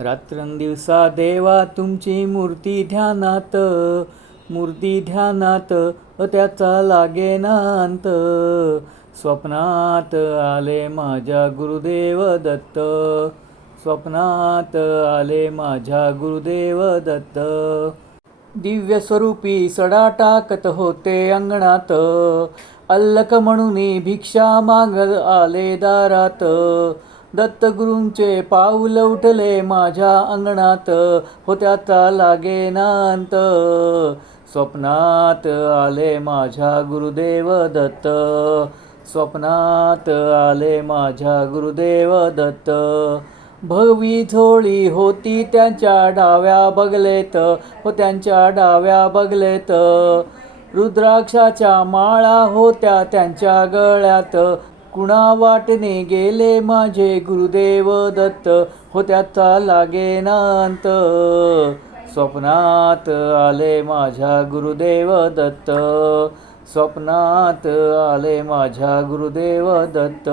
रात्रंदिवसा देवा तुमची मूर्ती ध्यानात त्याचा लागेना अंत. स्वप्नात आले माझ्या गुरुदेव दत्त, स्वप्नात आले माझ्या गुरुदेव दत्त. दिव्य स्वरूपी सडा टाकत होते अंगणात, अल्लक म्हणून भिक्षा मागत आले दारात. दत्तगुरूंचे पाऊल उठले माझ्या अंगणात, त्याचा लागेना अंत. स्वप्नात आले माझ्या गुरुदेव दत्त, स्वप्नात आले माझ्या गुरुदेव दत्त. भगवी झोळी होती त्यांच्या डाव्या बगलेत, त्यांच्या डाव्या बगलेत. रुद्राक्षाच्या माळा होत्या त्यांच्या गळ्यात, कुणा वाटणे गेले माझे गुरुदेव दत्त, त्याचा लागेना अंत. स्वप्नात आले माझ्या गुरुदेव दत्त, स्वप्नात आले माझ्या गुरुदेव दत्त.